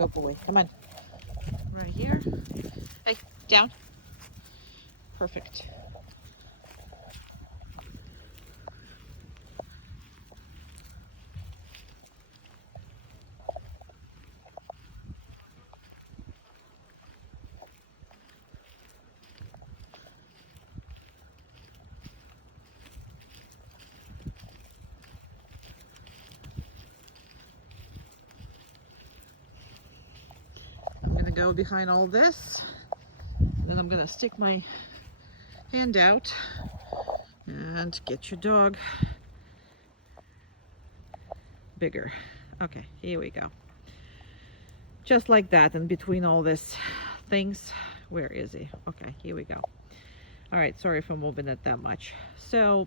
Good boy. Come on. Right here. Hey, down. Perfect. I'm gonna go behind all this. Then I'm gonna stick my hand out and get your dog bigger. Okay, here we go. Just like that, and between all this things, where is he? Okay, here we go. All right, sorry for moving it that much. So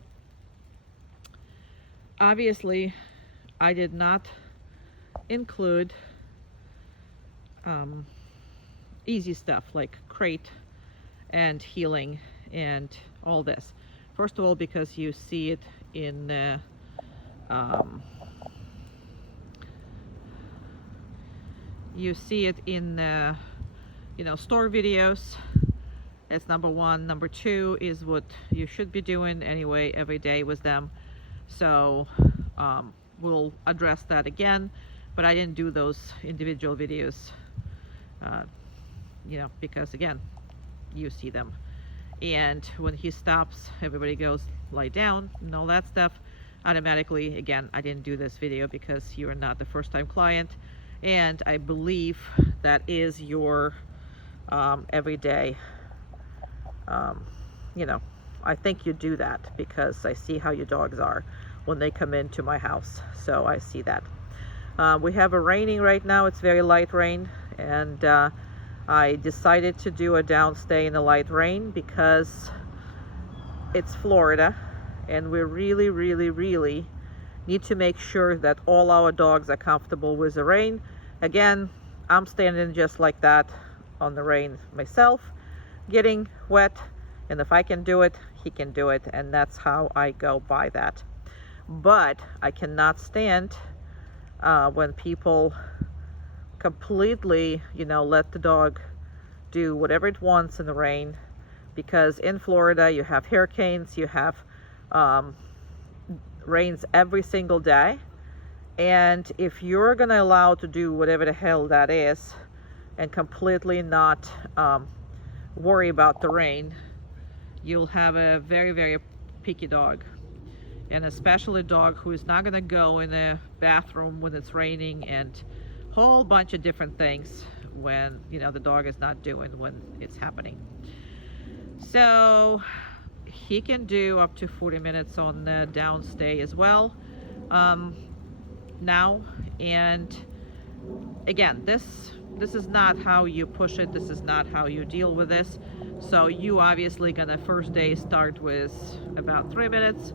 obviously I did not include easy stuff like crate and healing and all this. First of all, because you see it in store videos. That's number one. Number two is what you should be doing anyway every day with them. So we'll address that again, but I didn't do those individual videos because again, you see them. And when he stops, everybody goes lie down and all that stuff. Automatically, again, I didn't do this video because you are not the first time client, and I believe that is your everyday, I think you do that because I see how your dogs are when they come into my house, so I see that. We have a raining right now. It's very light rain, and I decided to do a downstay in the light rain because it's Florida and we really, really, really need to make sure that all our dogs are comfortable with the rain. Again, I'm standing just like that on the rain myself, getting wet, and if I can do it, he can do it, and that's how I go by that. But I cannot stand when people completely, let the dog do whatever it wants in the rain, because in Florida you have hurricanes, you have rains every single day, and if you're gonna allow to do whatever the hell that is and completely not worry about the rain, you'll have a very, very picky dog, and especially a dog who is not gonna go in the bathroom when it's raining and a whole bunch of different things when the dog is not doing when it's happening. So he can do up to 40 minutes on the downstay as well now. And again, this is not how you push it. This is not how you deal with this. So you obviously gonna first day start with about 3 minutes.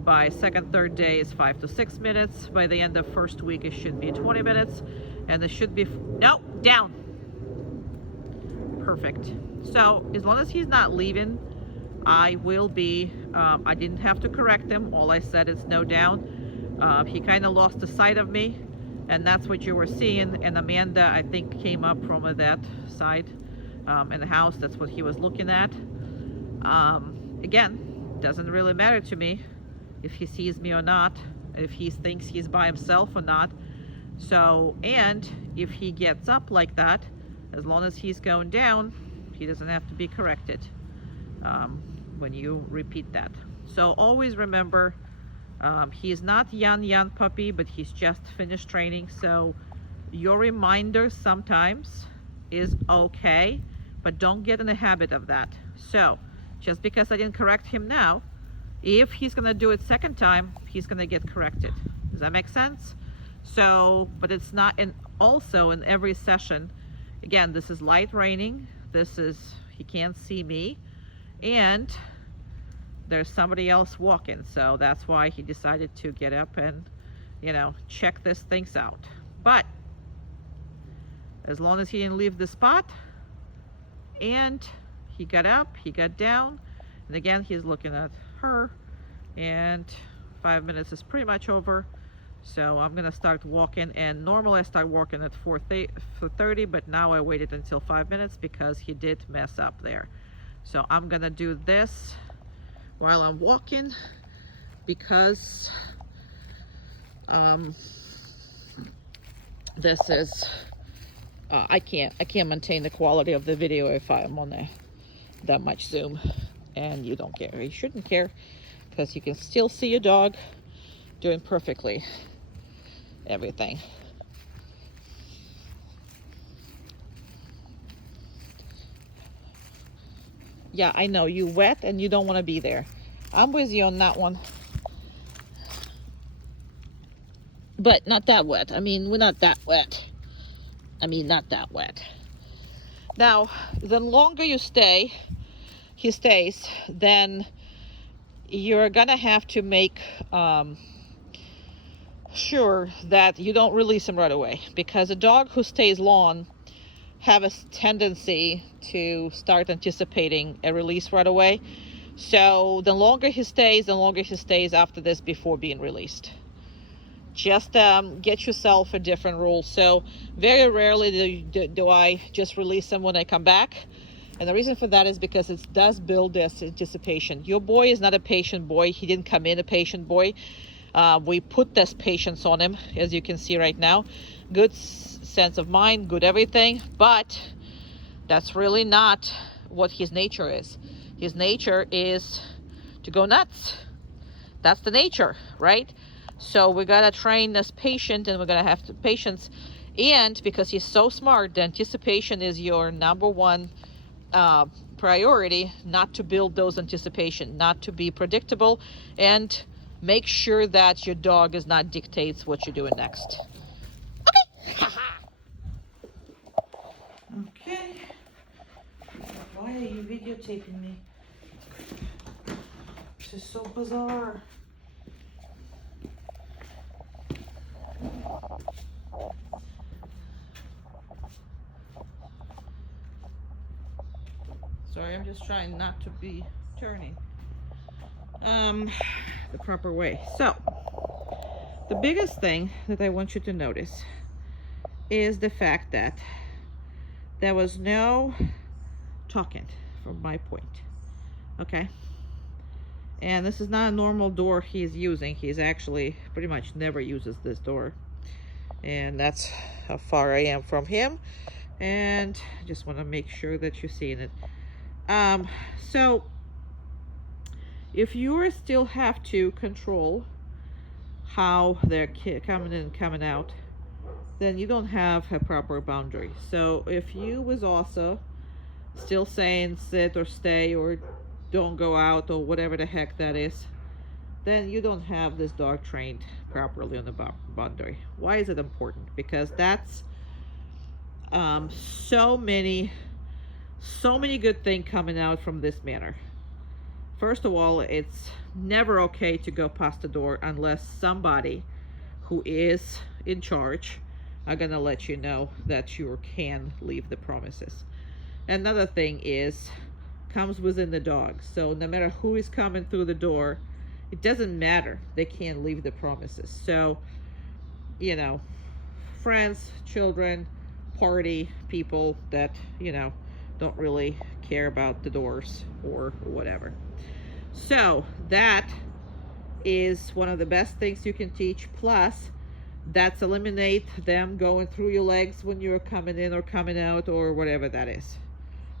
By second, third day is 5 to 6 minutes. By the end of first week, it should be 20 minutes. And it should be, no, down. Perfect. So as long as he's not leaving, I will be, I didn't have to correct him. All I said is no down. He kind of lost the sight of me, and that's what you were seeing. And Amanda, I think, came up from that side in the house. That's what he was looking at. Again, doesn't really matter to me if he sees me or not, if he thinks he's by himself or not. So, and if he gets up like that, as long as he's going down, he doesn't have to be corrected when you repeat that. So always remember, he's not young puppy, but he's just finished training. So your reminder sometimes is okay, but don't get in the habit of that. So just because I didn't correct him now, if he's gonna do it second time, he's gonna get corrected. Does that make sense? So, but it's not also in every session. Again, this is light raining. This is, he can't see me, and there's somebody else walking. So that's why he decided to get up and, check this things out. But as long as he didn't leave the spot, and he got up, he got down, and again, he's looking at her, and 5 minutes is pretty much over. So I'm gonna start walking, and normally I start walking at 4:30, but now I waited until 5 minutes because he did mess up there. So I'm gonna do this while I'm walking because this is I can't maintain the quality of the video if I'm on that much zoom, and you don't care. You shouldn't care, because you can still see your dog doing perfectly everything. Yeah, I know you wet and you don't want to be there. I'm with you on that one. But not that wet. I mean, we're not that wet. I mean, not that wet. Now, the longer he stays, then you're gonna have to make sure that you don't release him right away, because a dog who stays long have a tendency to start anticipating a release right away. So the longer he stays after this before being released. Just get yourself a different rule. So very rarely do I just release them when I come back. And the reason for that is because it does build this anticipation. Your boy is not a patient boy. He didn't come in a patient boy. We put this patience on him, as you can see right now. Good sense of mind, good everything, but that's really not what his nature is. His nature is to go nuts. That's the nature, right? So we gotta train this patient, and we're gonna have to patience. And because he's so smart, the anticipation is your number one priority, not to build those anticipation, not to be predictable, and make sure that your dog is not dictates what you're doing next. Okay. Okay. Why are you videotaping me? This is so bizarre. Sorry, I'm just trying not to be turning the proper way. So the biggest thing that I want you to notice is the fact that there was no talking from my point. Okay, and this is not a normal door he's using. He's actually pretty much never uses this door, and that's how far I am from him. And I just want to make sure that you're seeing it. So if you still have to control how they're coming in and coming out, then you don't have a proper boundary. So if you was also still saying sit or stay or don't go out or whatever the heck that is, then you don't have this dog trained properly on the boundary. Why is it important? Because that's so many good things coming out from this manner. First of all, it's never okay to go past the door unless somebody who is in charge are gonna let you know that you can leave the premises. Another thing is comes within the dog. So no matter who is coming through the door, it doesn't matter. They can't leave the premises. So, you know, friends, children, party people that, you know, don't really care about the doors or whatever. So that is one of the best things you can teach. Plus, that's eliminate them going through your legs when you're coming in or coming out or whatever that is.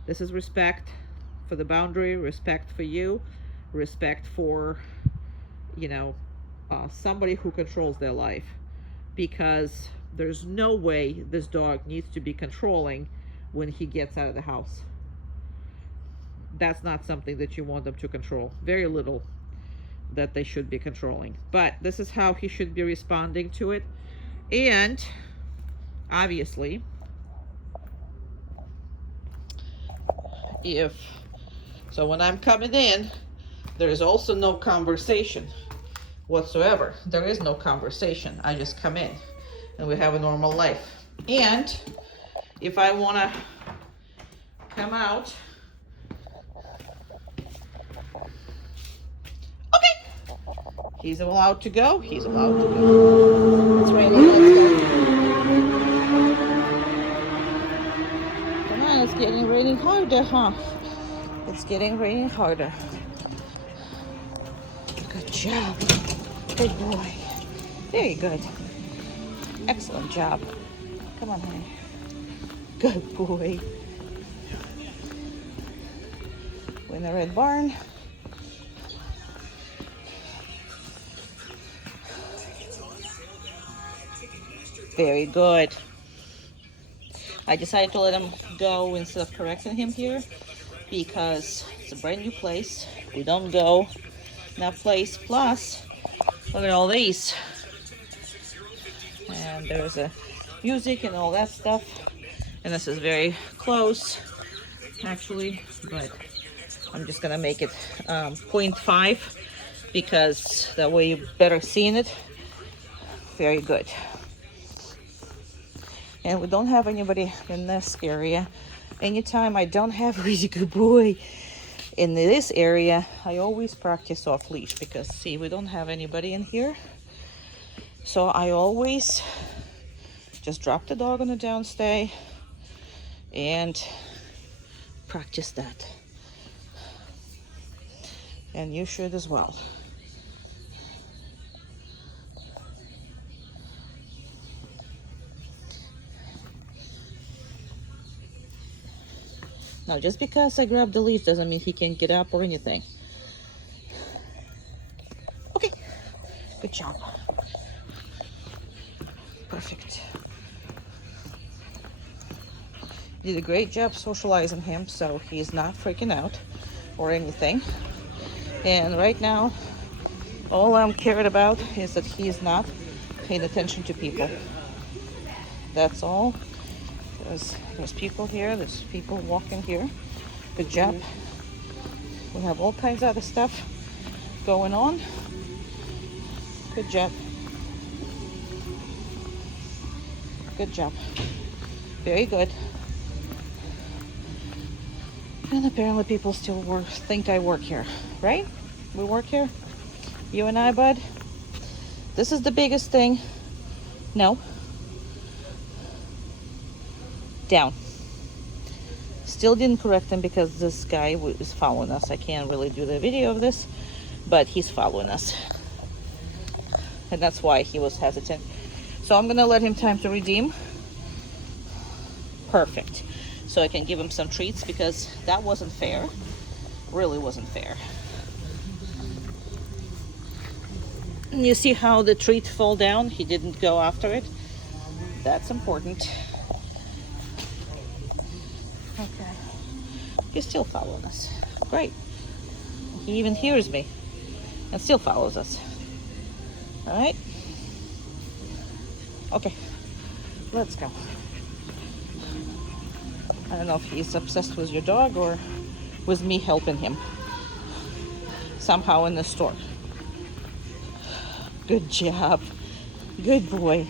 This is respect for the boundary, respect for you, respect for, you know, somebody who controls their life, because there's no way this dog needs to be controlling when he gets out of the house. That's not something that you want them to control. Very little that they should be controlling. But this is how he should be responding to it. And obviously, so when I'm coming in, there is also no conversation whatsoever. There is no conversation. I just come in and we have a normal life. And if I want to come out, okay, He's allowed to go. He's allowed to go. It's raining. Let's go. Come on, it's getting raining harder, huh? It's getting raining harder. Good job. Good boy. Very good. Excellent job. Come on, honey. Good boy. We're in the red barn. Very good. I decided to let him go instead of correcting him here because it's a brand new place. We don't go in that place. Plus, look at all these. And there's a music and all that stuff. And this is very close, actually, but I'm just gonna make it 0.5 because that way you're better seeing it. Very good. And we don't have anybody in this area. Anytime I don't have a really good boy in this area, I always practice off leash because see, we don't have anybody in here. So I always just drop the dog on the downstay and practice that. And you should as well. Now, just because I grabbed the leash doesn't mean he can't get up or anything. Okay, good job. Perfect. You did a great job socializing him so he's not freaking out or anything. And right now, all I'm cared about is that he is not paying attention to people. That's all. There's people here. There's people walking here. Good job. We have all kinds of other stuff going on. Good job. Good job. Very good. And apparently people still think I work here, right? We work here? You and I, bud? This is the biggest thing. No. Down. Still didn't correct him because this guy is following us. I can't really do the video of this, but he's following us. And that's why he was hesitant. So I'm gonna let him time to redeem. Perfect. So I can give him some treats because that wasn't fair. Really wasn't fair. And you see how the treat fell down? He didn't go after it. That's important. Okay. He's still following us. Great. He even hears me and still follows us. All right. Okay. Let's go. I don't know if he's obsessed with your dog or with me helping him somehow in the store. Good job. Good boy.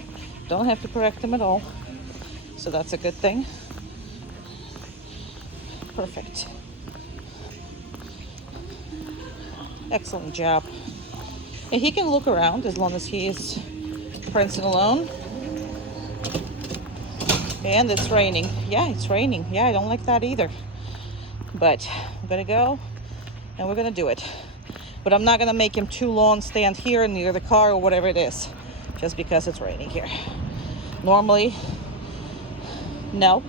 Don't have to correct him at all. So that's a good thing. Perfect. Excellent job. And he can look around as long as he is prancing alone. And it's raining. Yeah, it's raining. Yeah, I don't like that either. But I'm gonna go and we're gonna do it. But I'm not gonna make him too long stand here near the car or whatever it is, just because it's raining here. Normally, no.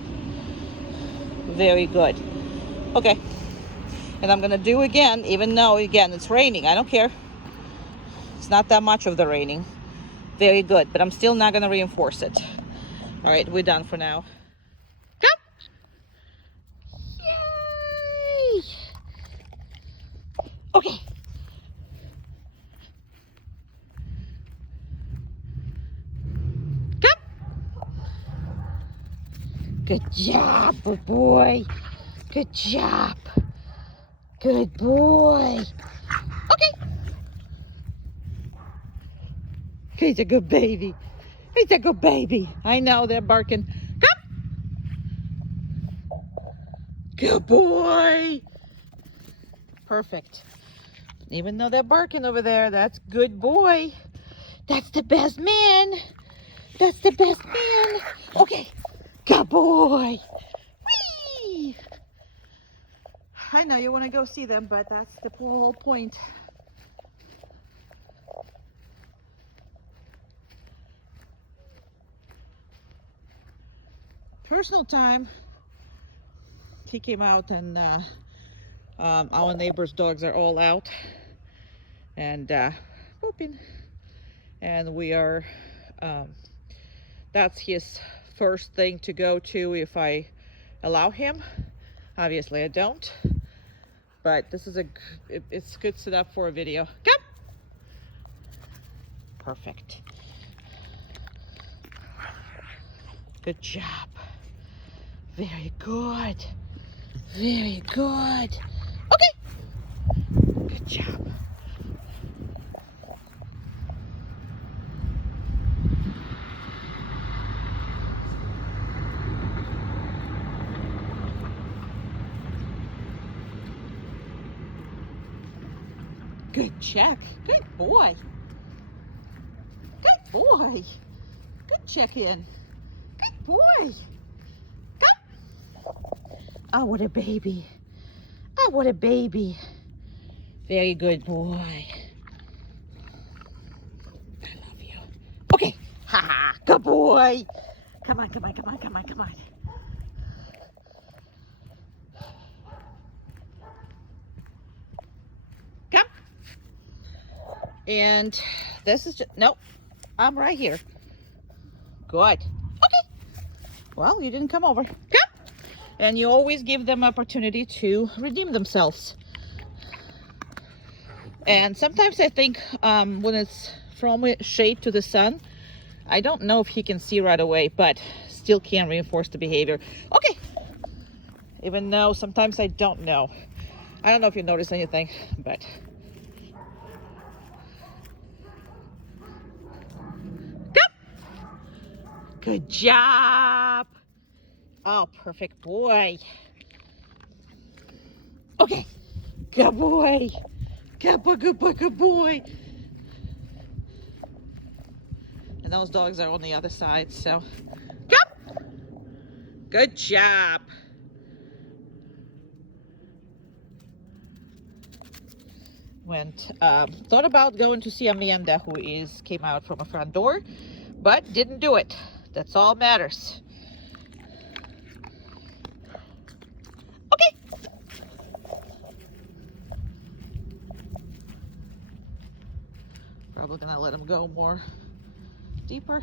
Very good. Okay. And I'm gonna do again, even though again it's raining. I don't care. It's not that much of the raining. Very good, but I'm still not gonna reinforce it. All right, we're done for now. Come. Yay! Okay. Come. Good job, good boy. Good job. Good boy. Okay. He's a good baby. He's a good baby. I know they're barking. Come. Good boy. Perfect. Even though they're barking over there, that's good boy. That's the best man. That's the best man. Okay, good boy. Whee! I know you want to go see them, but that's the whole point. Personal time. He came out and our neighbor's dogs are all out and pooping, and we are that's his first thing to go to if I allow him. Obviously I don't, but this is it's good setup for a video. Come. Perfect. Good job. Very good. Very good. Okay. Good job. Good check. Good boy. Good boy. Good check in. Good boy. Come. Oh, what a baby. Oh, what a baby. Very good boy. I love you. Okay. Ha ha. Good boy. Come on, come on, come on, come on, come on. Come. And this is just, nope. I'm right here. Good. Okay. Well, you didn't come over. Come. And you always give them opportunity to redeem themselves. And sometimes I think when it's from shade to the sun, I don't know if he can see right away, but still can reinforce the behavior. Okay. Even though sometimes I don't know. I don't know if you notice anything, but. Come. Good job. Oh, perfect boy. Okay. Good boy. Good boy, good boy, good boy. And those dogs are on the other side, so. Come. Good job. Thought about going to see Amanda, who came out from a front door, but didn't do it. That's all matters. Okay. Probably gonna let him go more deeper.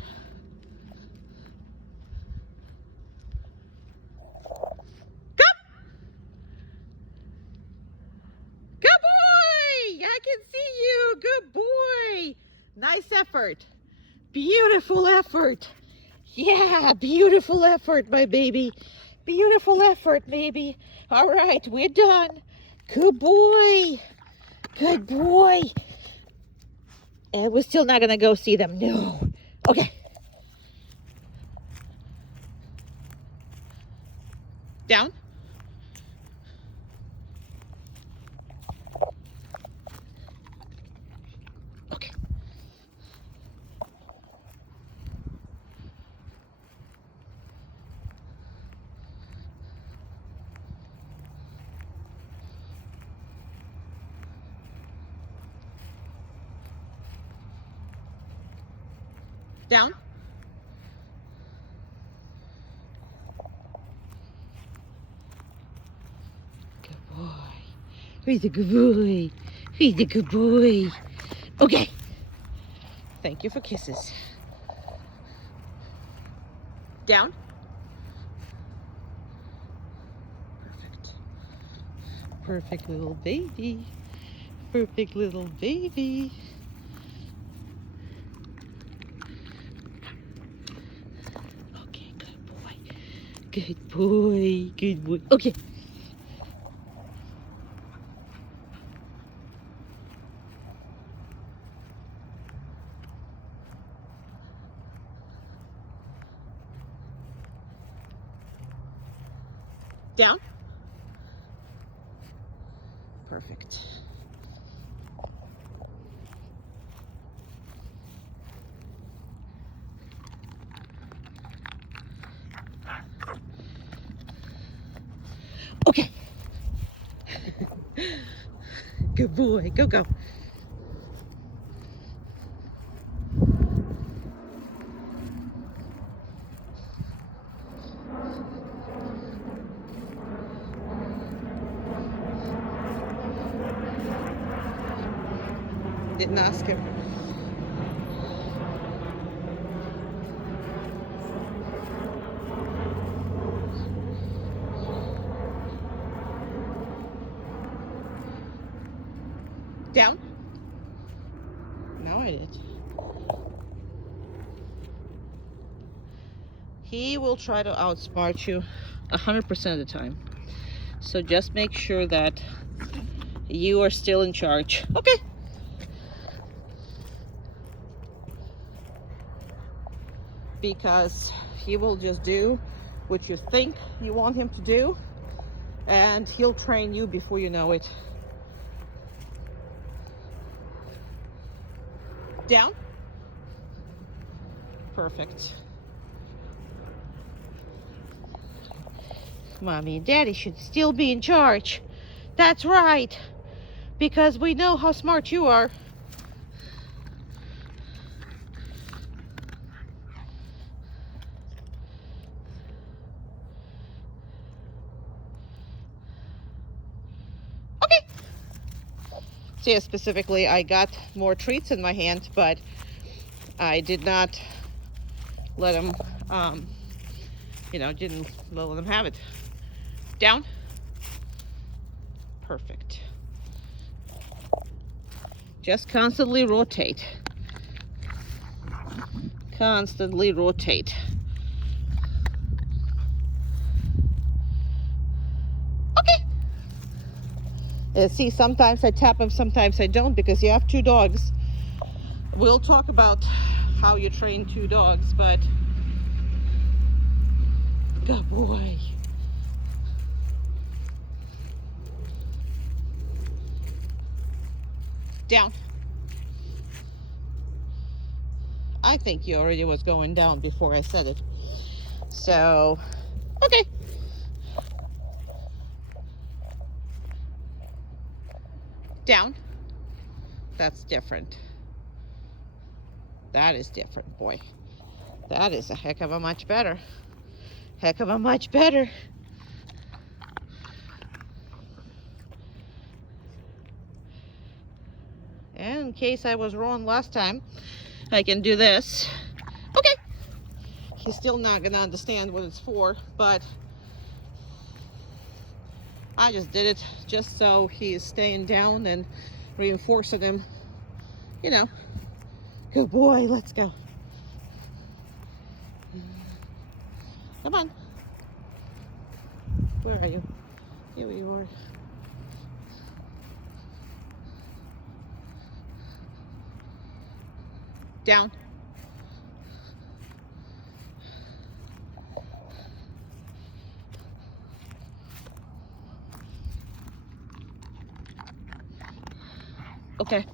I can see you. Good boy. Nice effort. Beautiful effort. Yeah, beautiful effort, my baby. Beautiful effort, baby. All right, we're done. Good boy. Good boy. And we're still not going to go see them. No. Okay. Down. Down. Good boy. He's a good boy. He's a good boy. Okay. Thank you for kisses. Down. Perfect. Perfect little baby. Perfect little baby. Good boy, good boy. Okay. Down. Perfect. Good boy. Go, go. Didn't ask him. Down? No, I did. He will try to outsmart you 100% of the time. So just make sure that you are still in charge. Okay. Because he will just do what you think you want him to do, and he'll train you before you know it. Down. Perfect. Mommy and Daddy should still be in charge. That's right. Because we know how smart you are. Okay. See, specifically, I got more treats in my hand, but I did not let him, didn't let him have it. Down. Perfect. Just constantly rotate. Constantly rotate. Okay. See, sometimes I tap him, sometimes I don't, because you have 2 dogs. We'll talk about how you train 2 dogs, but good boy. Down. I think he already was going down before I said it. So, okay. Down. That's different. That is different, boy. That is a heck of a much better. Heck of a much better. And in case I was wrong last time, I can do this. Okay. He's still not gonna understand what it's for, but I just did it just so he's staying down and reinforcing him. Good boy, let's go. Come on. Where are you? Here you are. Down. Okay.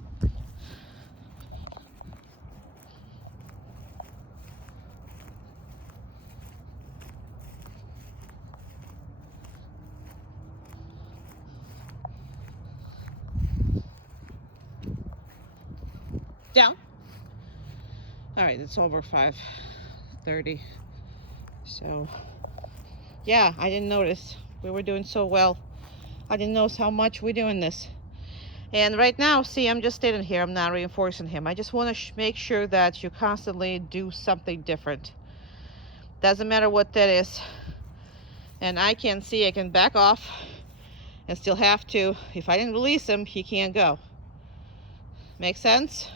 Down. All right, it's over 5:30. So, yeah, I didn't notice. We were doing so well. I didn't notice how much we're doing this. And right now, see, I'm just standing here. I'm not reinforcing him. I just want to make sure that you constantly do something different. Doesn't matter what that is. And I can see I can back off and still have to. If I didn't release him, he can't go. Make sense?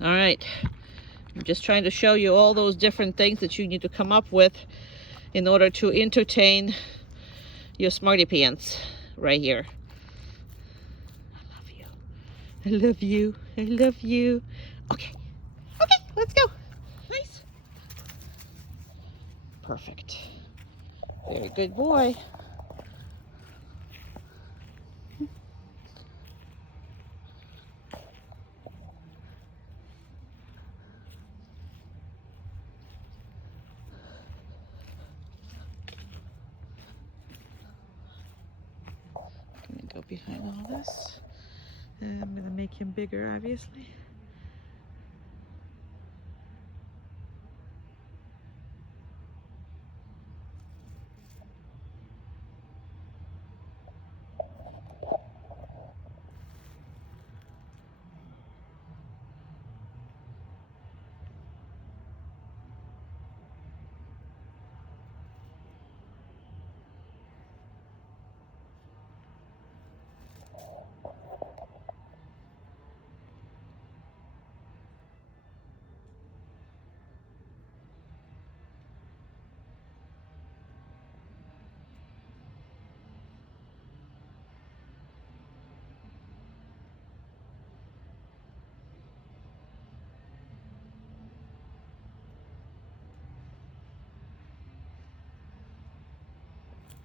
All right. I'm just trying to show you all those different things that you need to come up with in order to entertain your smarty pants right here. I love you. I love you. Okay. Okay, let's go. Nice. Perfect. Very good boy. Let me go behind and all this. And I'm gonna make him bigger, obviously.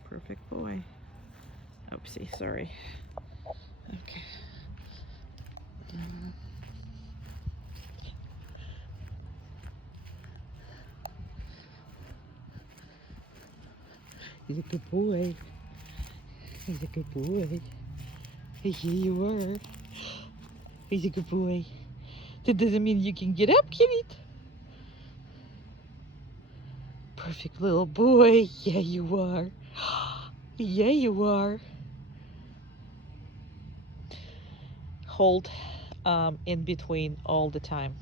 Perfect boy. Oopsie, sorry. Okay. He's a good boy. He's a good boy. Here you are. He's a good boy. That doesn't mean you can get up, kitty. Perfect little boy. Yeah, you are. Yeah, you are. Hold in between all the time.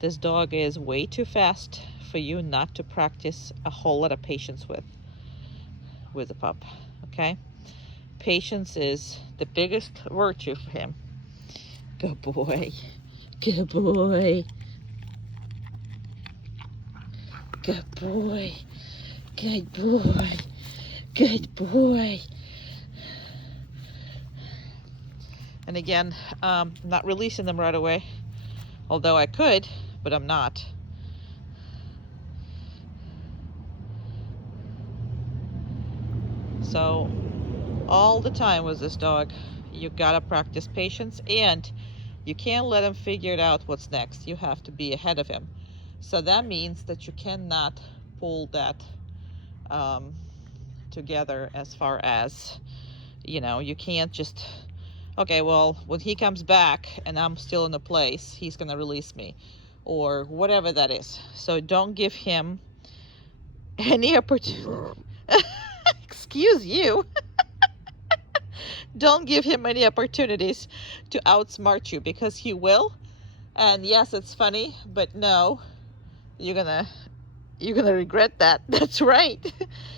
This dog is way too fast for you not to practice a whole lot of patience with a pup, okay? Patience is the biggest virtue for him. Good boy. Good boy. Good boy. Good boy. Good boy. And again, not releasing them right away, although I could, but I'm not. So all the time with this dog, you gotta practice patience, and you can't let him figure it out what's next. You have to be ahead of him. So that means that you cannot pull that together as far as, you can't just, okay, well, when he comes back and I'm still in the place, he's gonna release me, or whatever that is. So don't give him any opportunity. Excuse you. Don't give him any opportunities to outsmart you, because he will. And yes, it's funny, but no, you're gonna regret that. That's right.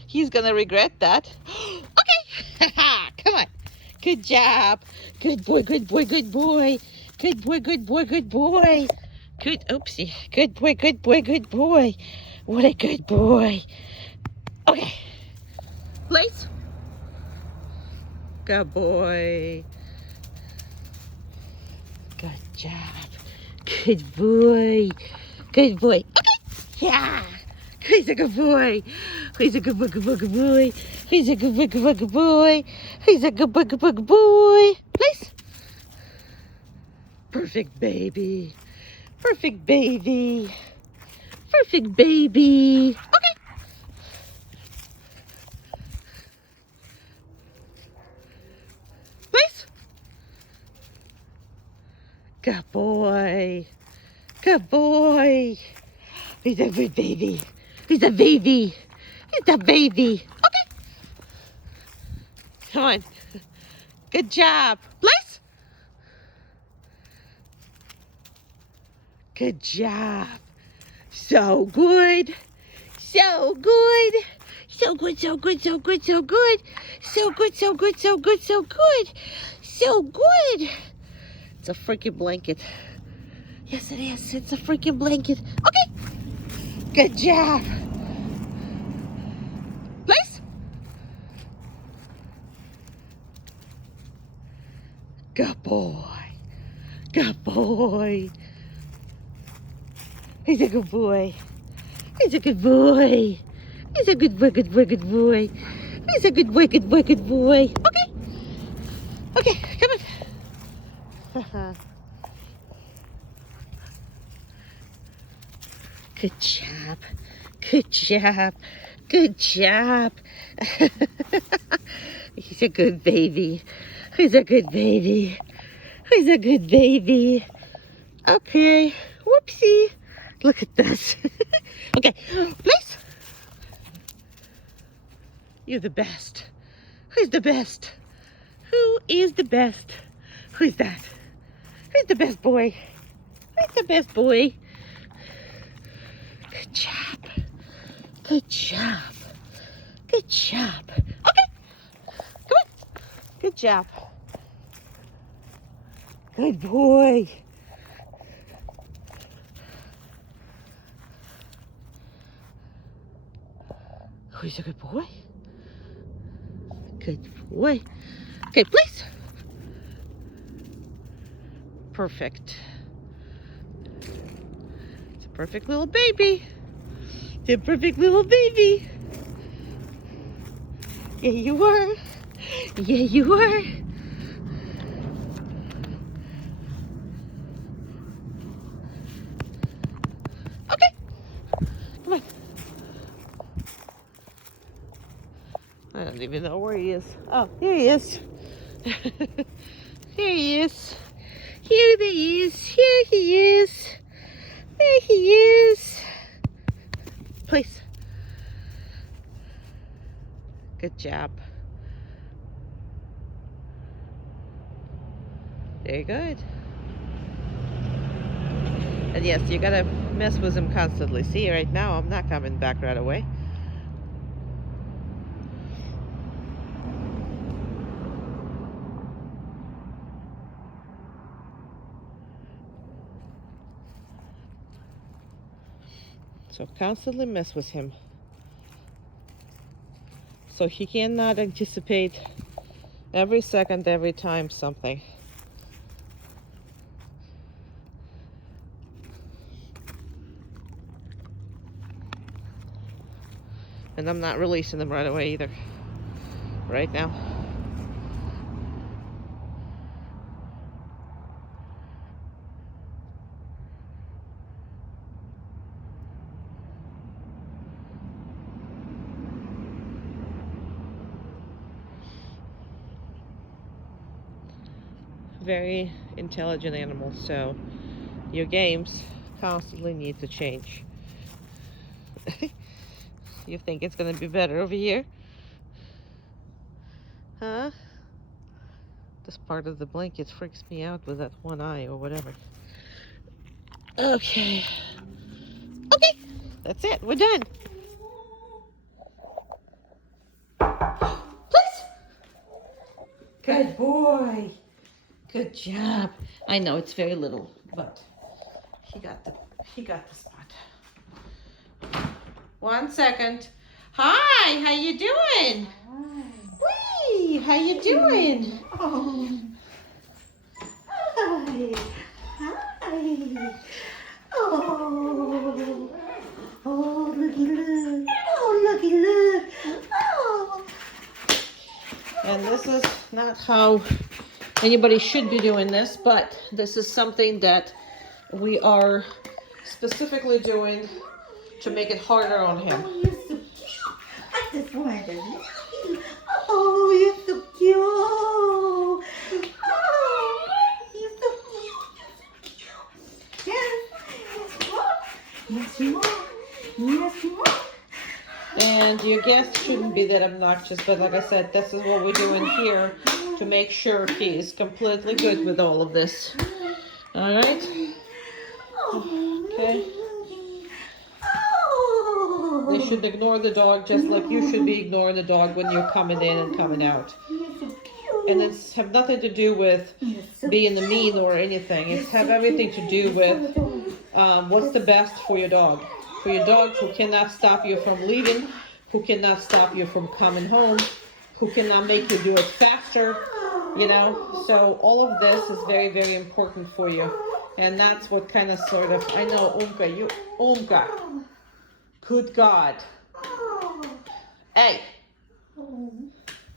He's gonna regret that. Okay. Come on. Good job. Good boy, good boy, good boy. Good boy, good boy, good boy. Good, oopsie. Good boy, good boy, good boy. What a good boy. Okay. Place. Good boy. Good job. Good boy. Good boy. Okay. Yeah. He's a good boy. He's a good boy, good boy, good boy. He's a good boy, good boy, good boy. He's a good boy, good boy, good boy. Place. Perfect baby. Perfect baby. Perfect baby. Okay. Place. Good boy. Good boy. He's a good baby. He's a baby. He's a baby. Okay. Come on. Good job. Place. Good job. So good. So good. So good, so good, so good, so good. So good, so good, so good, so good. So good. It's a freaking blanket. Yes, it is. It's a freaking blanket. Okay. Good job. Place. Good boy. Good boy. He's a good boy. He's a good boy. He's a good boy, good boy, good boy. He's a good boy, good boy, good boy. Okay. Okay, come on. Good job. Good job. Good job. He's a good baby. Who's a good baby? Who's a good baby? Okay. Whoopsie. Look at this. Okay, please. You're the best. Who's the best? Who is the best? Who's that? Who's the best boy? Who's the best boy? Good job. Good job. Good job. Okay. Come on. Good job. Good boy. Who's a good boy? Good boy. Okay, please. Perfect. It's a perfect little baby. It's a perfect little baby. Yeah, you are. Yeah, you are. Okay. Come on. I don't even know where he is. Oh, here he is. Here he is. Here he is. Here he is. There he is. Please. Good job. Very good. And yes, you gotta mess with him constantly. See, right now I'm not coming back right away. So constantly mess with him. So he cannot anticipate every second, every time something. And I'm not releasing them right away either. Right now. Very intelligent animals, so your games constantly need to change. You think it's gonna be better over here? Huh? This part of the blanket freaks me out with that one eye or whatever. Okay. Okay, that's it. We're done. Please. Good boy. Good job. I know it's very little, but he got the spot. 1 second. Hi, how you doing? Hi. Whee, how you doing? Oh. Hi. Hi. Oh. Oh, looky look. Oh, looky look. Oh. And this is not how anybody should be doing this, but this is something that we are specifically doing to make it harder on him. Oh, you're so cute. I just wanted to look at you. Oh, you're so cute. Oh, you're so cute. Yes. Yes, you are. Yes, you are. And your guest shouldn't be that obnoxious, but like I said, this is what we're doing here to make sure he is completely good with all of this. All right? Okay. They should ignore the dog just like you should be ignoring the dog when you're coming in and coming out. And it's have nothing to do with being mean or anything. It's have everything to do with what's the best for your dog. For your dog who cannot stop you from leaving, who cannot stop you from coming home, who cannot make you do it faster, you know. So all of this is very, very important for you. And that's what kind of sort of, I know, Umka. Good God. Hey.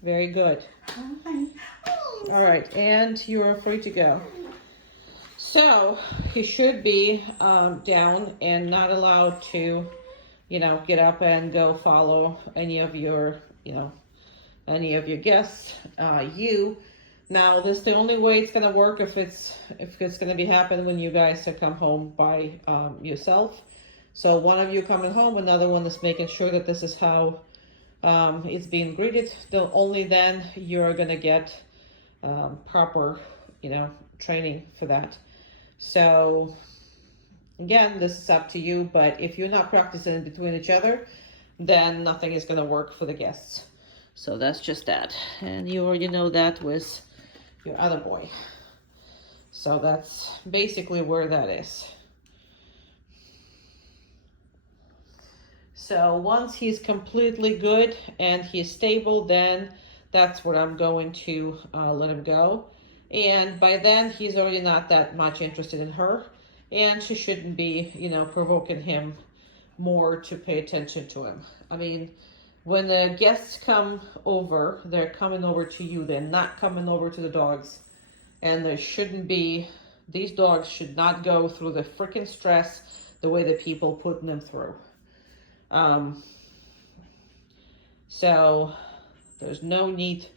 Very good. All right, and you're free to go. So he should be down and not allowed to, you know, get up and go follow any of your, you know, any of your guests. You Now, this is the only way it's gonna work if it's gonna be happening when you guys to come home by yourself. So one of you coming home, another one is making sure that this is how it's being greeted. Only then you're gonna get proper, training for that. So again, this is up to you, but if you're not practicing in between each other, then nothing is gonna work for the guests. So that's just that. And you already know that with your other boy. So that's basically where that is. So once he's completely good and he's stable, then that's what I'm going to let him go. And by then he's already not that much interested in her, and she shouldn't be, provoking him more to pay attention to him. I mean, when the guests come over, they're coming over to you. They're not coming over to the dogs. And there shouldn't be, these dogs should not go through the freaking stress the way the people putting them through. So there's no need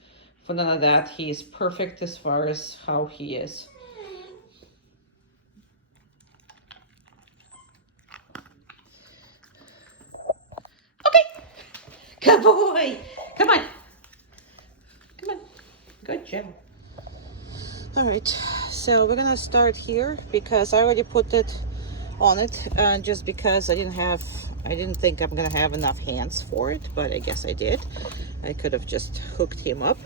for none of that. He is perfect as far as how he is. Okay, good boy. Come on. Come on. Good job. All right, so we're gonna start here because I already put it on it, just because I didn't think I'm gonna have enough hands for it, but I guess I did. I could have just hooked him up,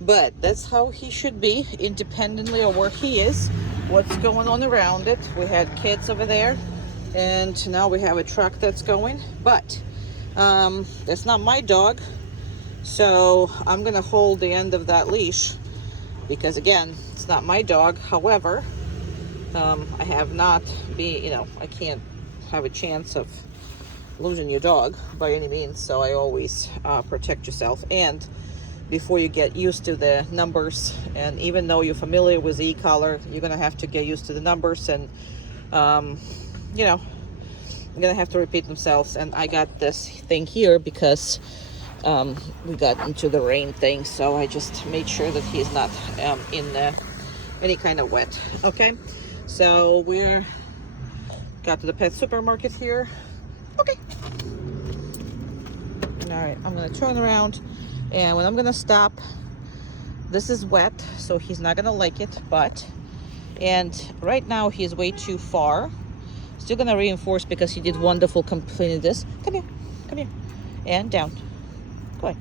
but that's how he should be, independently of where he is, what's going on around it. We had kids over there, and now we have a truck that's going, but that's not my dog, so I'm gonna hold the end of that leash because, again, it's not my dog. However, I have not I can't have a chance of losing your dog by any means, so I always protect yourself. And before you get used to the numbers, and even though you're familiar with the e-collar, you're gonna have to get used to the numbers, and you're gonna have to repeat themselves. And I got this thing here because we got into the rain thing, so I just made sure that he's not in any kind of wet. Okay, so we're got to the pet supermarket here. Okay, all right, I'm gonna turn around, and when I'm gonna stop, this is wet, so he's not gonna like it, and right now he's way too far. Still gonna reinforce because he did wonderful cleaning this. Come here, and down. Good.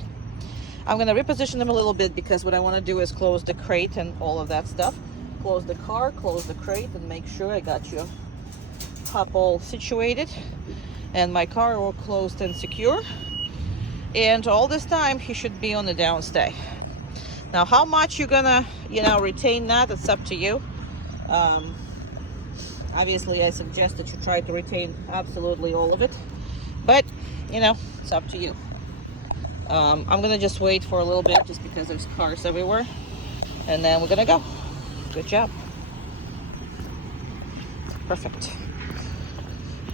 I'm gonna reposition them a little bit because what I want to do is close the crate and all of that stuff. Close the car, close the crate, and make sure I got your pup all situated and my car all closed and secure. And all this time he should be on the downstay. Now, how much you're gonna retain that, it's up to you. Obviously I suggest that you try to retain absolutely all of it, but it's up to you. I'm gonna just wait for a little bit just because there's cars everywhere, and then we're gonna go. Good job. Perfect.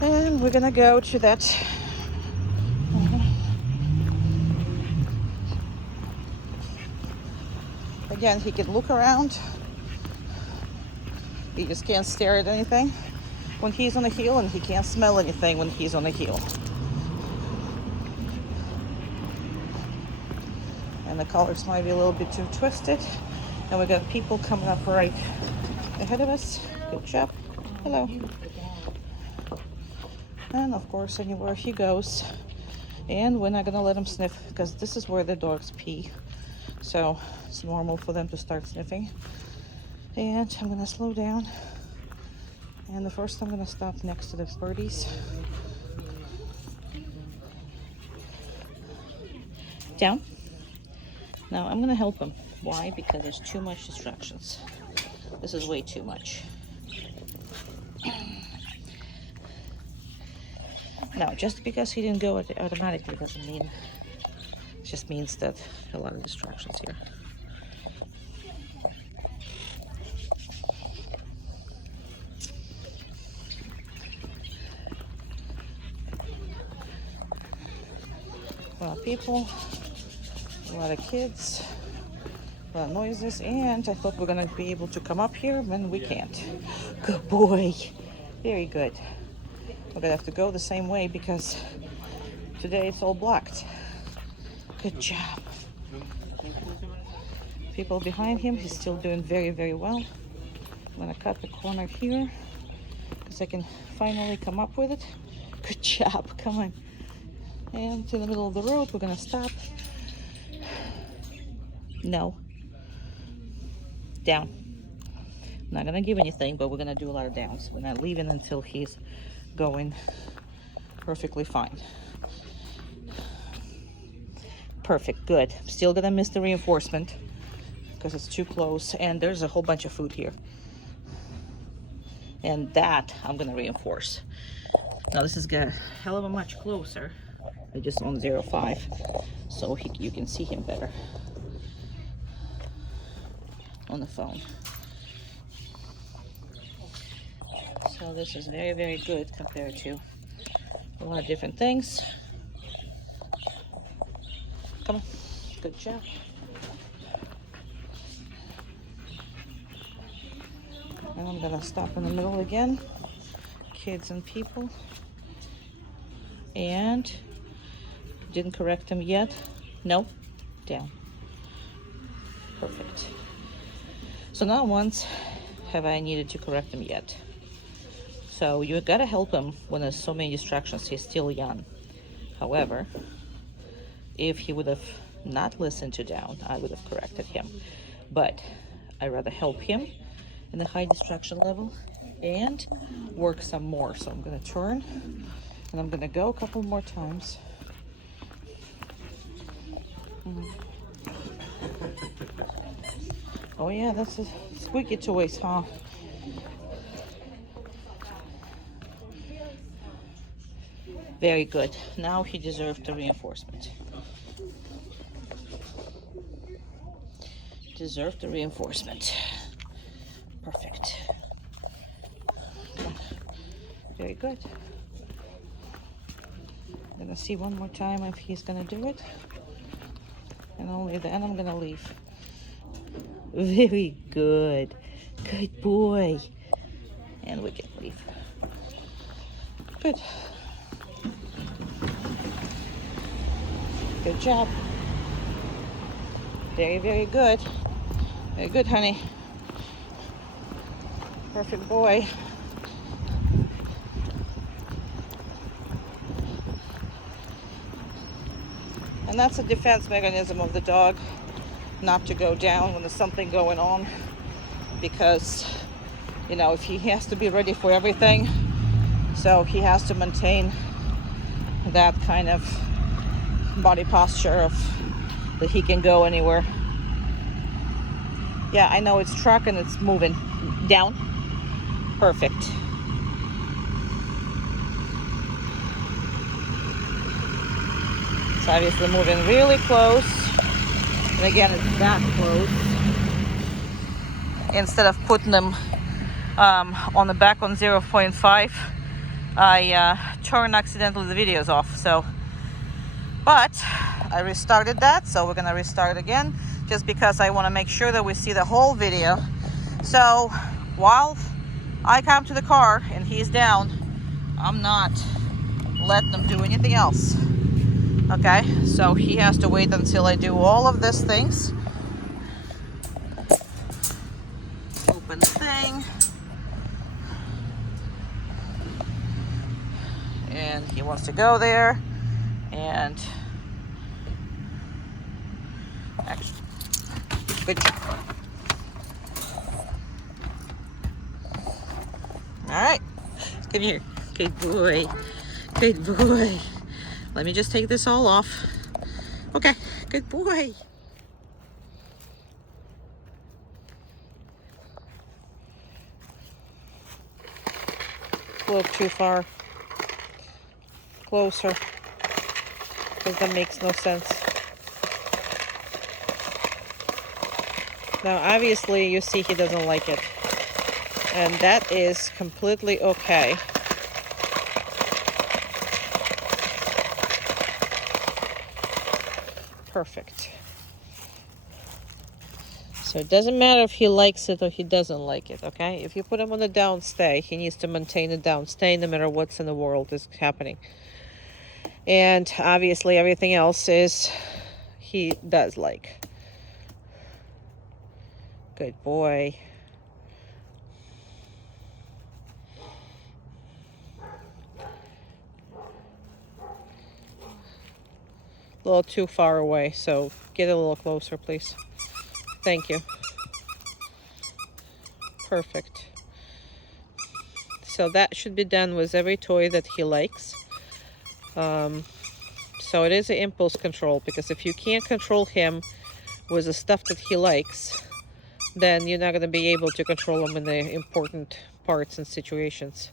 And we're gonna go to that. Again, he can look around. He just can't stare at anything when he's on a heel, and he can't smell anything when he's on a heel. And the collars might be a little bit too twisted. And we got people coming up right ahead of us. Good job. Hello. And of course, anywhere he goes. And we're not gonna let him sniff because this is where the dogs pee. So it's normal for them to start sniffing. And I'm gonna slow down. And the first I'm gonna stop next to the birdies. Down. Now I'm gonna help him. Why? Because there's too much distractions. This is way too much. Now, just because he didn't go automatically doesn't mean, it just means that a lot of distractions here. A lot of people, a lot of kids, noises, and I thought we're gonna be able to come up here, and we can't. Good boy. Very good. We're gonna have to go the same way because today it's all blocked. Good job. People behind him, he's still doing very, very well. I'm gonna cut the corner here because I can finally come up with it. Good job, come on. And to the middle of the road, we're gonna stop. No. Down. I'm not gonna give anything, but we're gonna do a lot of downs. We're not leaving until he's going perfectly fine. Perfect, good. Still gonna miss the reinforcement because it's too close, and there's a whole bunch of food here. And that I'm gonna reinforce. Now this is a hell of a much closer. I just on 0.5, so you can see him better on the phone. So this is very, very good compared to a lot of different things. Come on, good job. And I'm gonna stop in the middle again, kids and people. And didn't correct them yet. No, down. Perfect. So not once have I needed to correct him yet. So you gotta help him when there's so many distractions. He's still young. However, if he would have not listened to down, I would have corrected him. But I rather help him in the high distraction level and work some more. So I'm gonna turn and I'm gonna go a couple more times. Oh yeah, that's a squeaky toys, huh? Very good. Now he deserved the reinforcement. Deserved the reinforcement. Perfect. Very good. I'm gonna see one more time if he's gonna do it. And only then I'm gonna leave. Very good. Good boy. And we can leave. Good. Good job. Very, very good. Very good, honey. Perfect boy. And that's a defense mechanism of the dog, not to go down when there's something going on, because, you know, if he has to be ready for everything, so he has to maintain that kind of body posture of that he can go anywhere. Yeah, I know it's truck and it's moving down. Perfect. It's obviously moving really close. And again, it's that close. Instead of putting them on the back on 0.5, I turned accidentally the videos off. So, but I restarted that, so we're gonna restart again, just because I want to make sure that we see the whole video. So while I come to the car and he's down, I'm not letting him do anything else. Okay, so he has to wait until I do all of these things. Open the thing. And he wants to go there. And actually, good job. All right, come here. Good boy. Good boy. Let me just take this all off. Okay, good boy. A little too far. Closer. Because that makes no sense. Now, obviously, you see he doesn't like it. And that is completely okay. Perfect. So it doesn't matter if he likes it or he doesn't like it, okay? If you put him on a downstay, he needs to maintain a downstay no matter what's in the world is happening. And obviously everything else is he does like. Good boy. A little too far away, so get a little closer, please. Thank you. Perfect. So that should be done with every toy that he likes. So it is an impulse control, because if you can't control him with the stuff that he likes, then you're not going to be able to control him in the important parts and situations.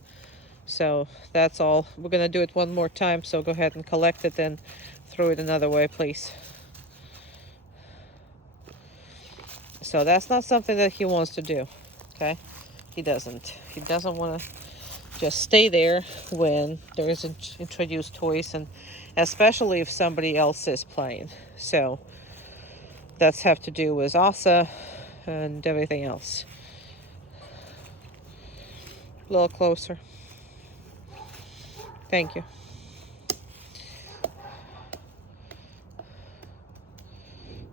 So that's all. We're going to do it one more time, so go ahead and collect it and throw it another way, please. So that's not something that he wants to do, okay? He doesn't want to just stay there when there's introduced toys, and especially if somebody else is playing. So that's have to do with Asa and everything else. A little closer. Thank you.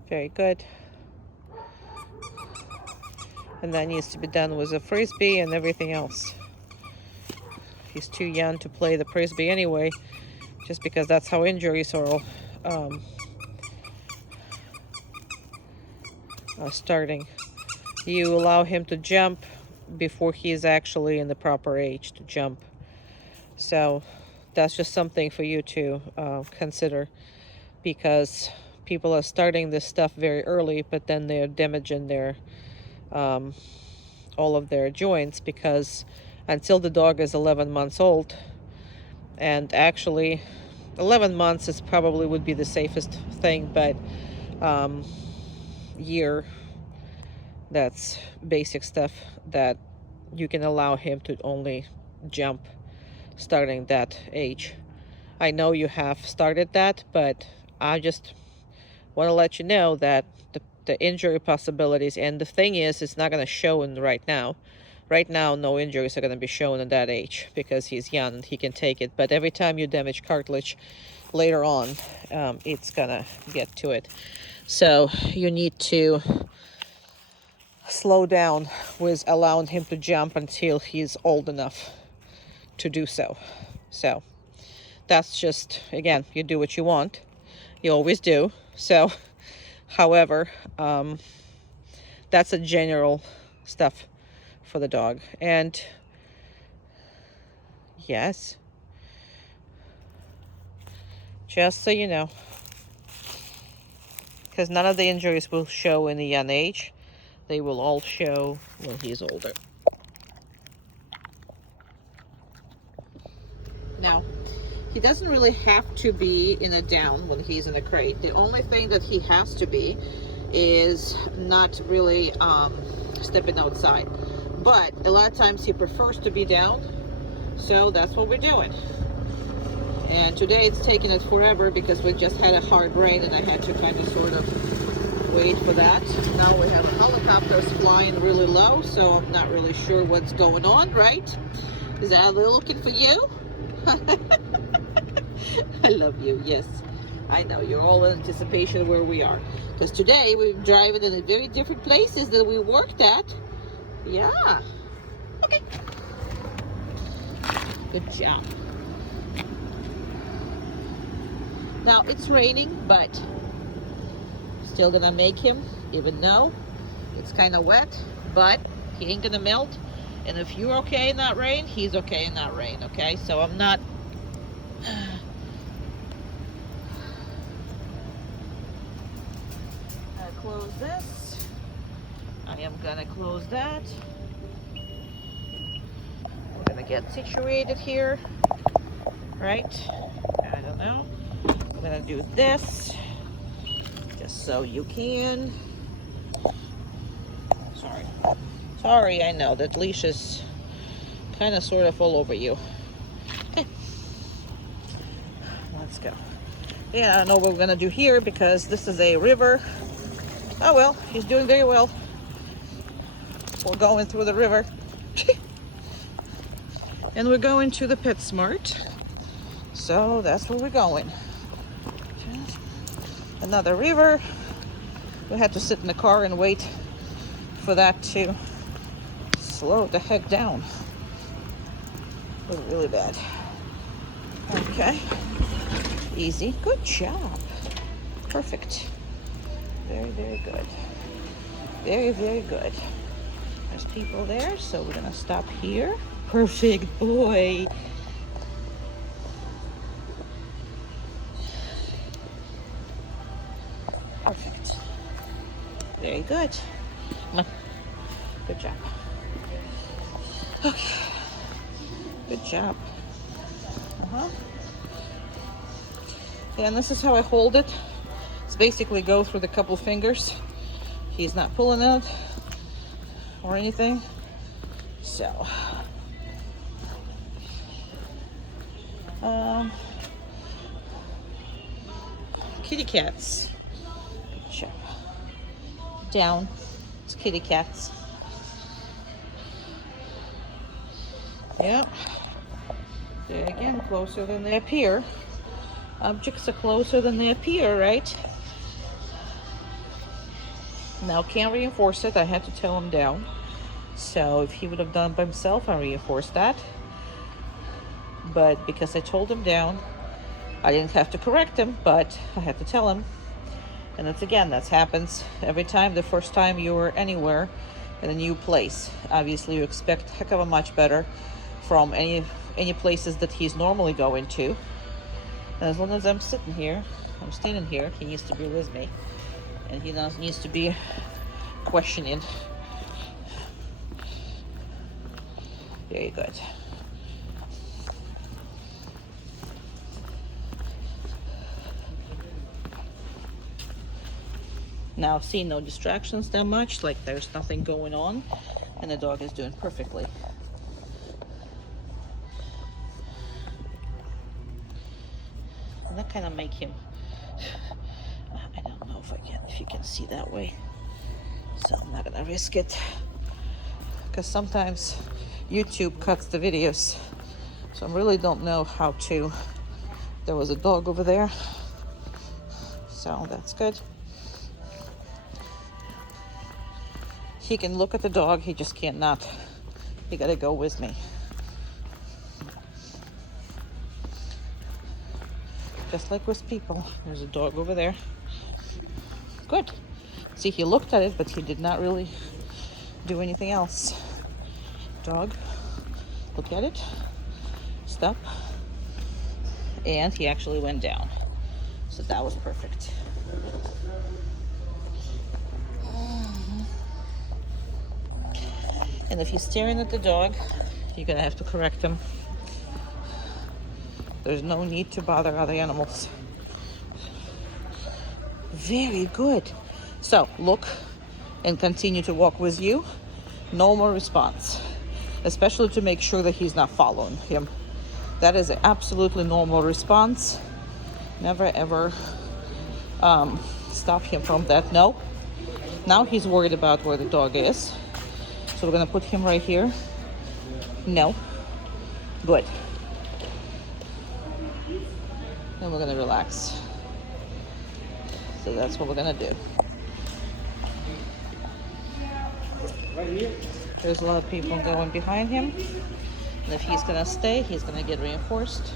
Very good. And that needs to be done with a frisbee and everything else. He's too young to play the frisbee anyway, just because that's how injuries are starting. You allow him to jump before he is actually in the proper age to jump. So that's just something for you to consider, because people are starting this stuff very early, but then they're damaging their all of their joints, because until the dog is 11 months old, and actually 11 months is probably would be the safest thing, but year, that's basic stuff that you can allow him to only jump starting that age. I know you have started that, but I just want to let you know that the injury possibilities, and the thing is, it's not going to show in right now. Right now, no injuries are going to be shown at that age because he's young and he can take it. But every time you damage cartilage later on, it's going to get to it. So you need to slow down with allowing him to jump until he's old enough to do so. So that's just, again, you do what you want. You always do. So, however, that's a general stuff for the dog. And yes, just so you know, because none of the injuries will show in the young age. They will all show when he's older. Now, he doesn't really have to be in a down when he's in a crate. The only thing that he has to be is not really stepping outside. But a lot of times he prefers to be down, so that's what we're doing. And today it's taking us forever because we just had a hard rain and I had to kind of sort of wait for that. Now we have helicopters flying really low, so I'm not really sure what's going on, right? Is that they're looking for you? I love you, yes. I know, you're all in anticipation of where we are. Because today we're driving in very different places than we worked at. Yeah. Okay. Good job. Now it's raining, but still gonna make him, even though it's kind of wet, but he ain't gonna melt. And if you're okay in that rain, he's okay in that rain, okay? So I'm not... I'll close this. I am gonna close that. We're gonna get situated here, right? I don't know. I'm gonna do this, just so you can. Sorry, I know that leash is kind of sort of all over you. Okay. Let's go. Yeah, I don't know what we're gonna do here because this is a river. Oh well, he's doing very well. We're going through the river. And we're going to the PetSmart. So that's where we're going. Another river. We had to sit in the car and wait for that to slow the heck down. It was really bad. Okay. Easy. Good job. Perfect. Very, very good. Very, very good. There's people there, so we're gonna stop here. Perfect boy. Perfect. Very good. Come on. Good job. Okay. Good job. And this is how I hold it. It's basically go through the couple fingers. He's not pulling out or anything. So, kitty cats. Good job. Down. It's kitty cats. Yep. There again, closer than they appear. Objects are closer than they appear, right? Now, can't reinforce it. I had to tell him down. So if he would have done it by himself, I reinforced that. But because I told him down, I didn't have to correct him, but I had to tell him. And that's again, that happens every time. The first time you're anywhere in a new place, obviously you expect a heck of a much better from any places that he's normally going to. And as long as I'm sitting here, I'm standing here, he needs to be with me, and he needs to be questioning. Very good. Now, see, no distractions that much, like there's nothing going on, and the dog is doing perfectly. And that kind of make him, I don't know if you can see that way, so I'm not gonna risk it, because sometimes YouTube cuts the videos, so I really don't know how to. There was a dog over there, so that's good. He can look at the dog, he just can't not. He gotta go with me. Just like with people. There's a dog over there. Good. See, he looked at it, but he did not really do anything else. Dog, look at it. Stop. And he actually went down. So that was perfect. And if he's staring at the dog, you're gonna have to correct him. There's no need to bother other animals. Very good. So look and continue to walk with you. No more response, especially to make sure that he's not following him. That is an absolutely normal response. Never ever stop him from that. No. Now he's worried about where the dog is. So we're gonna put him right here. No. Good. And we're gonna relax. So that's what we're gonna do. There's a lot of people going behind him. And if he's gonna stay, he's gonna get reinforced.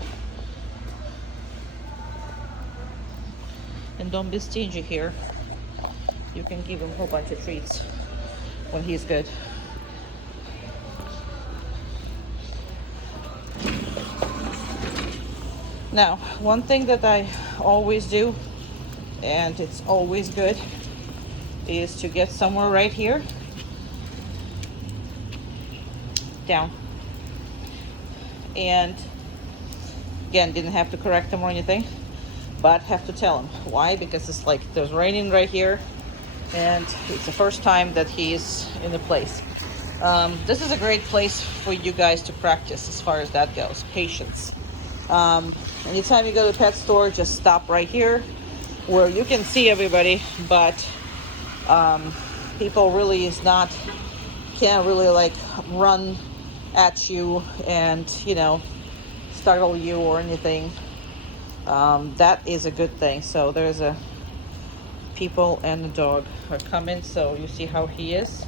And don't be stingy here. You can give him a whole bunch of treats when he's good. Now, one thing that I always do, and it's always good, is to get somewhere right here. Down. And again, didn't have to correct him or anything, but have to tell him. Why? Because it's like there's raining right here, and it's the first time that he's in the place. This is a great place for you guys to practice as far as that goes. Patience. Anytime you go to the pet store, just stop right here where you can see everybody, but people really is not can't really like run at you and, you know, startle you or anything. That is a good thing. So there's a people and the dog are coming. So you see how he is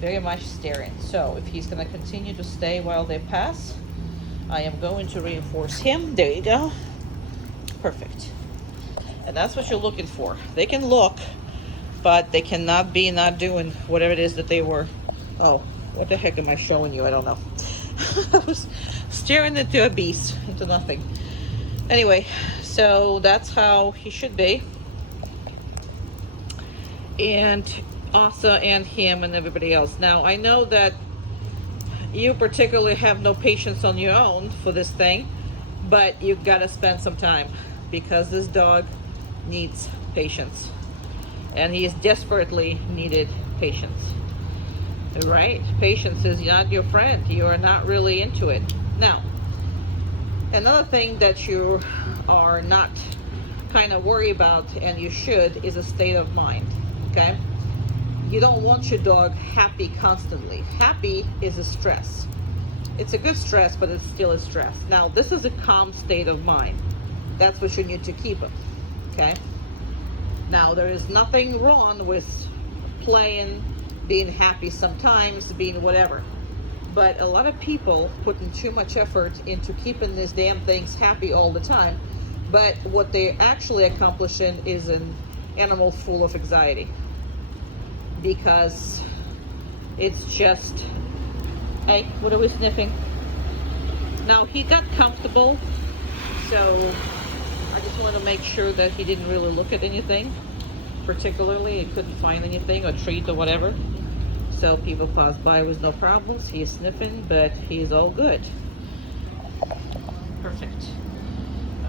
very much staring. So if he's going to continue to stay while they pass, I am going to reinforce him. There you go. Perfect. And that's what you're looking for. They can look, but they cannot be not doing whatever it is that they were. Oh, what the heck am I showing you? I don't know. I was staring into a beast, into nothing. Anyway, so that's how he should be. And Asa and him and everybody else. Now, I know that you particularly have no patience on your own for this thing, but you've got to spend some time because this dog needs patience. And he is desperately needed patience. Right? Patience is not your friend. You are not really into it. Now, another thing that you are not kind of worried about, and you should, is a state of mind. Okay? You don't want your dog happy constantly. Happy is a stress. It's a good stress, but it's still a stress. Now, this is a calm state of mind. That's what you need to keep him. Okay? Now, there is nothing wrong with playing, being happy sometimes, being whatever. But a lot of people putting too much effort into keeping these damn things happy all the time. But what they're actually accomplishing is an animal full of anxiety. Because it's just, hey, what are we sniffing? Now, he got comfortable, so I just want to make sure that he didn't really look at anything. Particularly, he couldn't find anything or treat or whatever. So people passed by with no problems. He is sniffing, but he is all good. Perfect.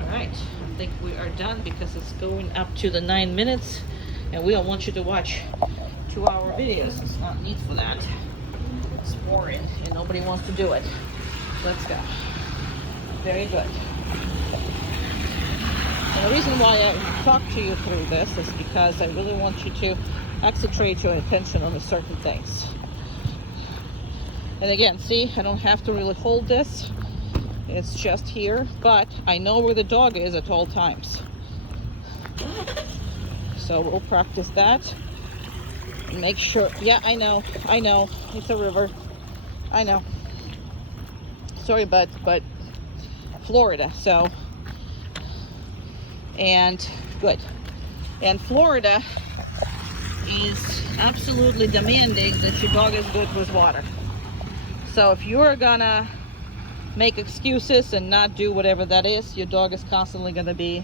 All right, I think we are done because it's going up to the 9 minutes, and we don't want you to watch 2-hour videos. It's not need for that. It's boring, and nobody wants to do it. Let's go. Very good. And the reason why I talk to you through this is because I really want you to concentrate your attention on certain things. And again, see, I don't have to really hold this. It's just here, but I know where the dog is at all times. So we'll practice that. Make sure, yeah, I know, it's a river. I know. Sorry, but Florida, so. And good. And Florida is absolutely demanding that your dog is good with water. So if you're gonna make excuses and not do whatever that is, your dog is constantly gonna be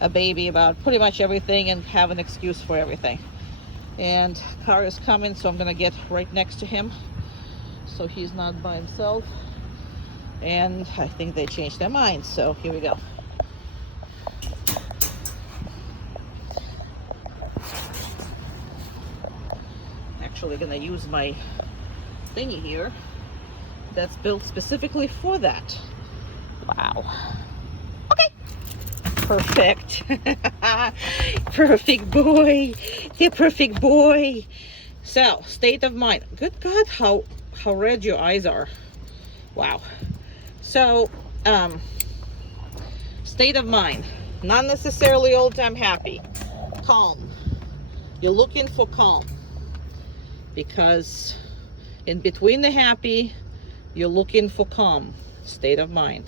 a baby about pretty much everything and have an excuse for everything. And car is coming, so I'm gonna get right next to him so he's not by himself. And I think they changed their minds, so here we go. Actually gonna use my thingy here that's built specifically for that. Wow. Okay. Perfect. Perfect boy. The perfect boy. So, state of mind. Good God, how red your eyes are. Wow. So, state of mind. Not necessarily all the time happy. Calm. You're looking for calm. Because in between the happy, you're looking for calm. State of mind.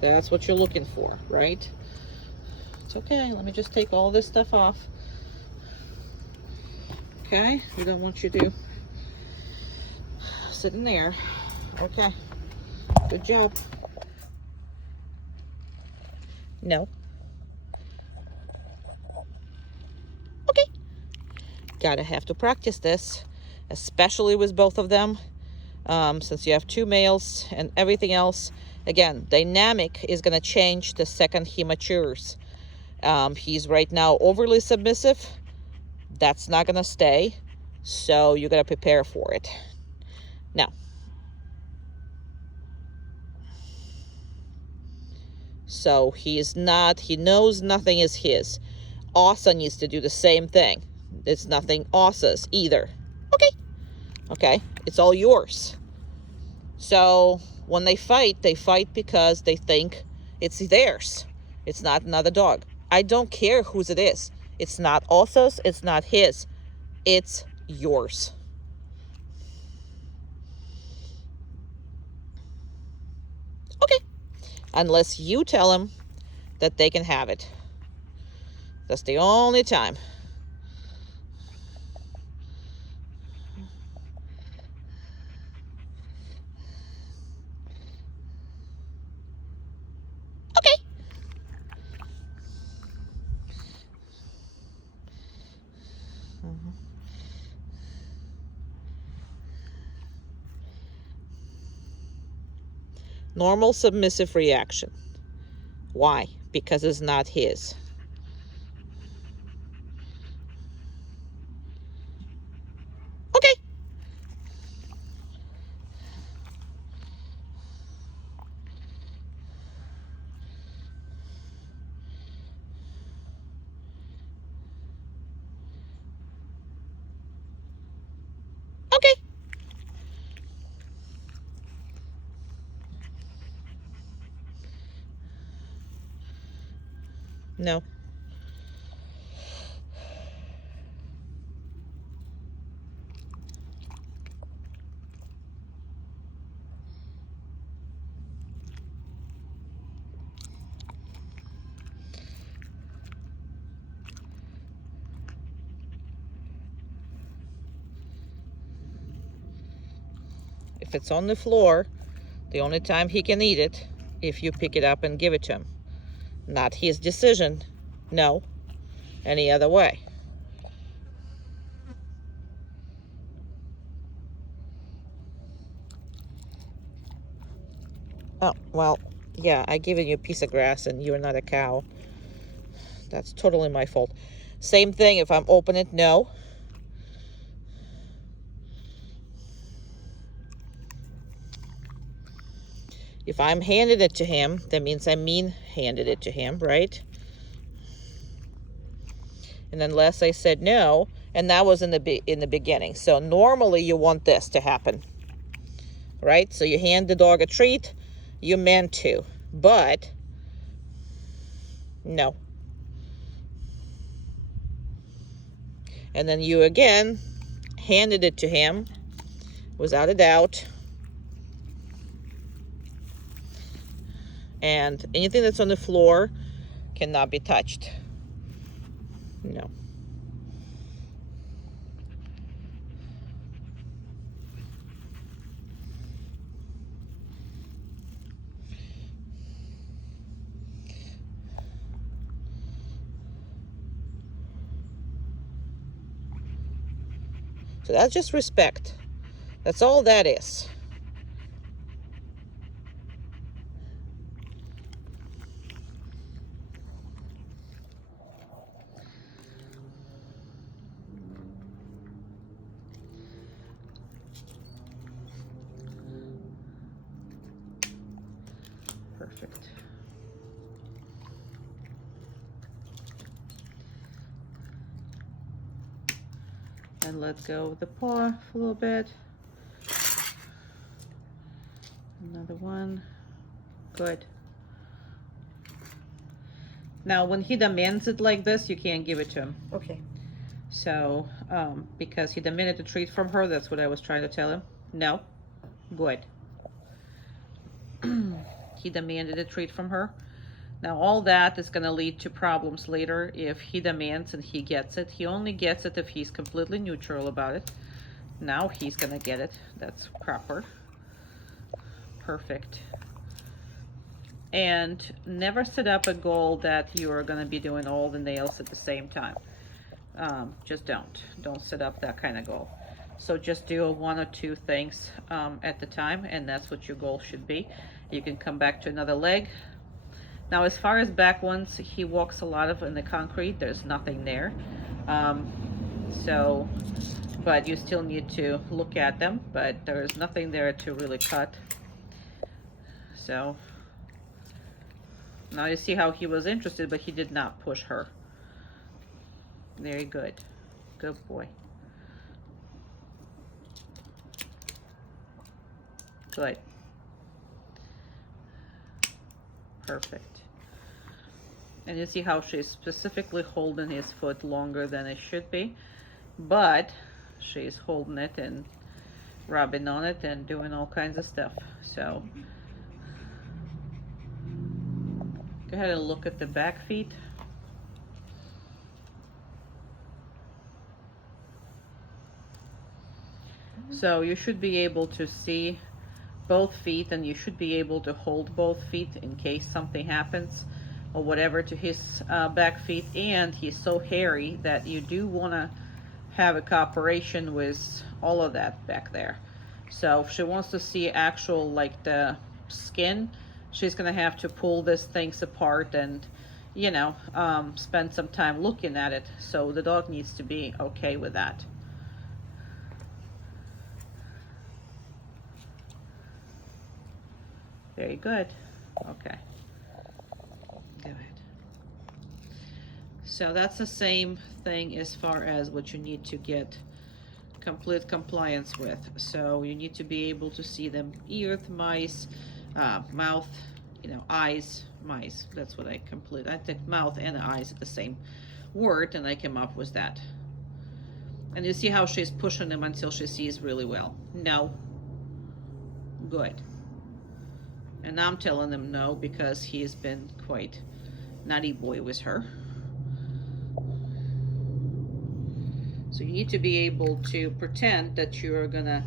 That's what you're looking for, right? It's okay. Let me just take all this stuff off. Okay? We don't want you to sit in there. Okay. Good job. No. Okay. Gotta have to practice this, especially with both of them, since you have 2 males and everything else. Again, dynamic is gonna change the second he matures. He's right now overly submissive. That's not gonna stay, so you gotta prepare for it. Now, so he knows nothing is his. Asa needs to do the same thing. It's nothing Asa's either. Okay, Okay? It's all yours. So when they fight because they think it's theirs. It's not another dog. I don't care whose it is. It's not Otho's. It's not his. It's yours. Okay. Unless you tell them that they can have it. That's the only time. Okay. Normal submissive reaction. Why? Because it's not his. Okay. Okay. No. If it's on the floor, the only time he can eat it, if you pick it up and give it to him. Not his decision. No. Any other way. Oh, well, yeah, I given you a piece of grass and you're not a cow. That's totally my fault. Same thing if I'm open it, no. If I'm handed it to him, that means I handed it to him, right? And unless I said no, and that was in the beginning. So normally you want this to happen, right? So you hand the dog a treat, you meant to, but no. And then you again handed it to him without a doubt. And anything that's on the floor cannot be touched. No. So that's just respect. That's all that is. Perfect. And let go of the paw for a little bit. Another one. Good. Now, when he demands it like this, you can't give it to him. Okay. So, because he demanded a treat from her, that's what I was trying to tell him. No. Good. He demanded a treat from her. Now, all that is going to lead to problems later if he demands and he gets it. He only gets it if he's completely neutral about it. Now he's going to get it. That's proper. Perfect. And never set up a goal that you are going to be doing all the nails at the same time. Just don't set up that kind of goal. So just do one or two things at the time, and that's what your goal should be. You can come back to another leg. Now, as far as back ones, he walks a lot in the concrete. There's nothing there. But you still need to look at them, but there's nothing there to really cut. So now you see how he was interested, but he did not push her. Very good. Good boy. Good. Perfect. And you see how she's specifically holding his foot longer than it should be, but she's holding it and rubbing on it and doing all kinds of stuff. So go ahead and look at the back feet. So you should be able to see both feet, and you should be able to hold both feet in case something happens or whatever to his back feet. And he's so hairy that you do want to have a cooperation with all of that back there. So if she wants to see actual, like, the skin, she's gonna have to pull these things apart and, you know, spend some time looking at it. So the dog needs to be okay with that. Very good. Okay. Good. So that's the same thing as far as what you need to get complete compliance with. So you need to be able to see them ears, mice, mouth, you know, eyes, mice. That's what I complete. I think mouth and eyes are the same word, and I came up with that. And you see how she's pushing them until she sees really well. No. Good. And I'm telling him no because he's been quite naughty boy with her. So you need to be able to pretend that you're gonna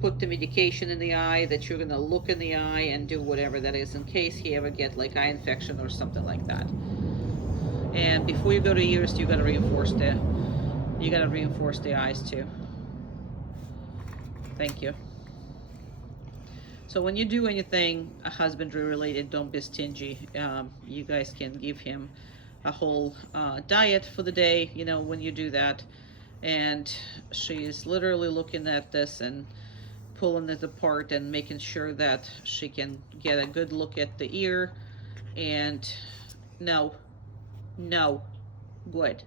put the medication in the eye, that you're gonna look in the eye and do whatever that is in case he ever get like eye infection or something like that. And before you go to ears, you gotta reinforce the eyes too. Thank you. So when you do anything husbandry related, don't be stingy. You guys can give him a whole diet for the day, you know, when you do that. And she's literally looking at this and pulling it apart and making sure that she can get a good look at the ear. And no, no, good.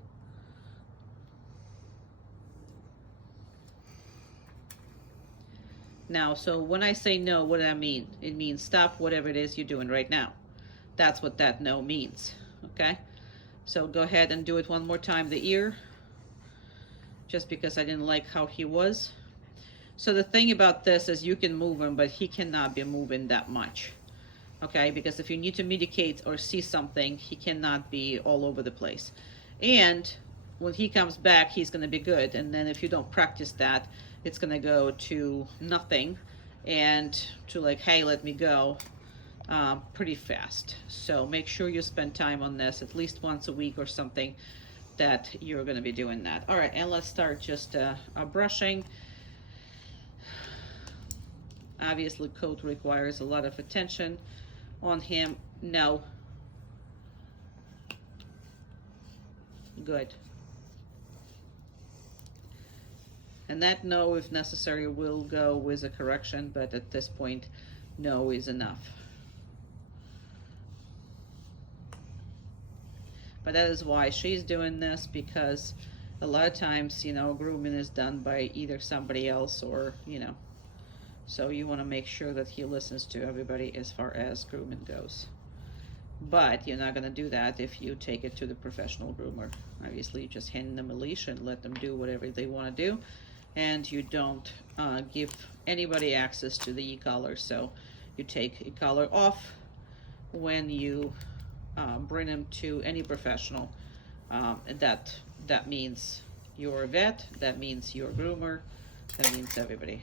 Now, so when I say no, what do I mean? It means stop whatever it is you're doing right now. That's what that no means, okay? So go ahead and do it one more time, the ear, just because I didn't like how he was. So the thing about this is you can move him, but he cannot be moving that much, okay? Because if you need to medicate or see something, he cannot be all over the place. And when he comes back, he's gonna be good. And then if you don't practice that, it's gonna go to nothing and to like, hey, let me go, pretty fast. So make sure you spend time on this at least once a week or something, that you're gonna be doing that. All right, and let's start just brushing. Obviously, coat requires a lot of attention on him. No. Good. And that no, if necessary, will go with a correction, but at this point, no is enough. But that is why she's doing this, because a lot of times, you know, grooming is done by either somebody else or, you know, so you want to make sure that he listens to everybody as far as grooming goes. But you're not going to do that if you take it to the professional groomer. Obviously, you just hand them a leash and let them do whatever they want to do. And you don't give anybody access to the e-collar. So you take e-collar off when you bring them to any professional. And that means you're a vet, that means you're a groomer, that means everybody.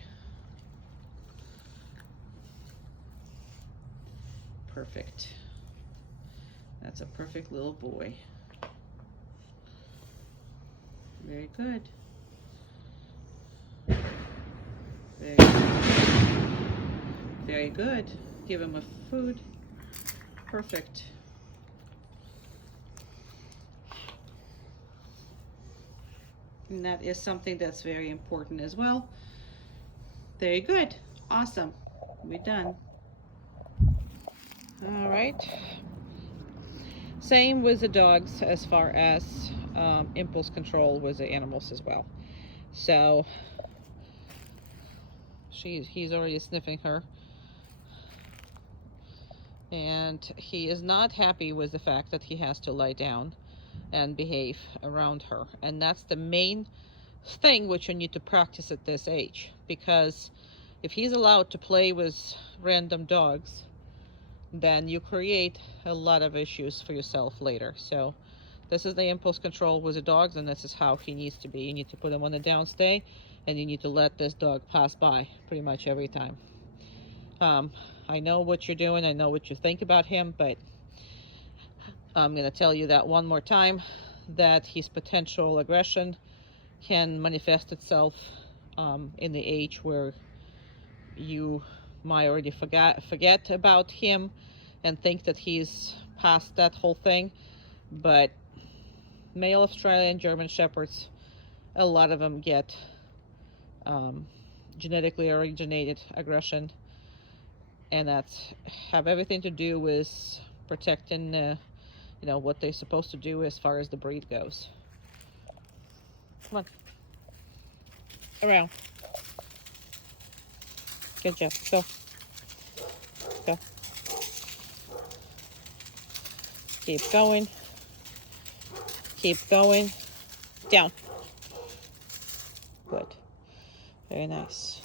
Perfect. That's a perfect little boy. Very good. Very good. Very good. Give him a food. Perfect. And that is something that's very important as well. Very good. Awesome. We're done. All right. Same with the dogs as far as impulse control with the animals as well. So he's already sniffing her. And he is not happy with the fact that he has to lie down and behave around her. And that's the main thing which you need to practice at this age, because if he's allowed to play with random dogs, then you create a lot of issues for yourself later. So this is the impulse control with the dogs, and this is how he needs to be. You need to put him on the downstay, and you need to let this dog pass by pretty much every time. I know what you're doing, I know what you think about him, but I'm going to tell you that one more time, that his potential aggression can manifest itself in the age where you might already forget about him and think that he's past that whole thing. But male Australian German Shepherds, a lot of them get genetically originated aggression, and that's have everything to do with protecting what they're supposed to do as far as the breed goes. Come on, around. Good job. Go. Go. Keep going. Keep going. Down. Good. Very nice.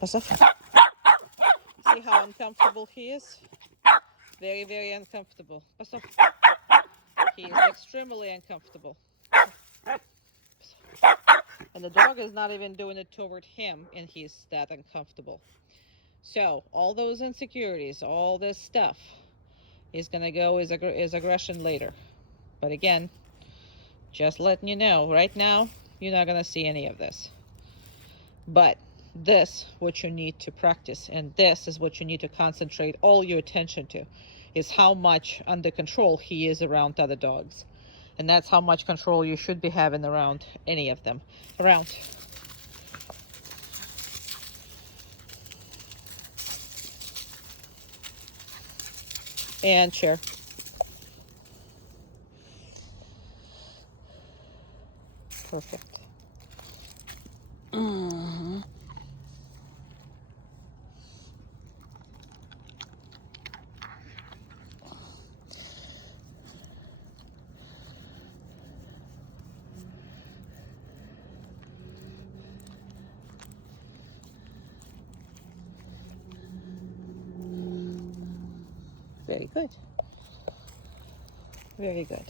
Pass off. See how uncomfortable he is? Very, very uncomfortable. Pass off. He is extremely uncomfortable. And the dog is not even doing it toward him, and he's that uncomfortable. So all those insecurities, all this stuff is going to go as aggression later. But again, just letting you know, right now, you're not going to see any of this. But this, what you need to practice, and this is what you need to concentrate all your attention to, is how much under control he is around other dogs. And that's how much control you should be having around any of them. Around. And chair. Perfect. Mm-hmm. Very good. Very good.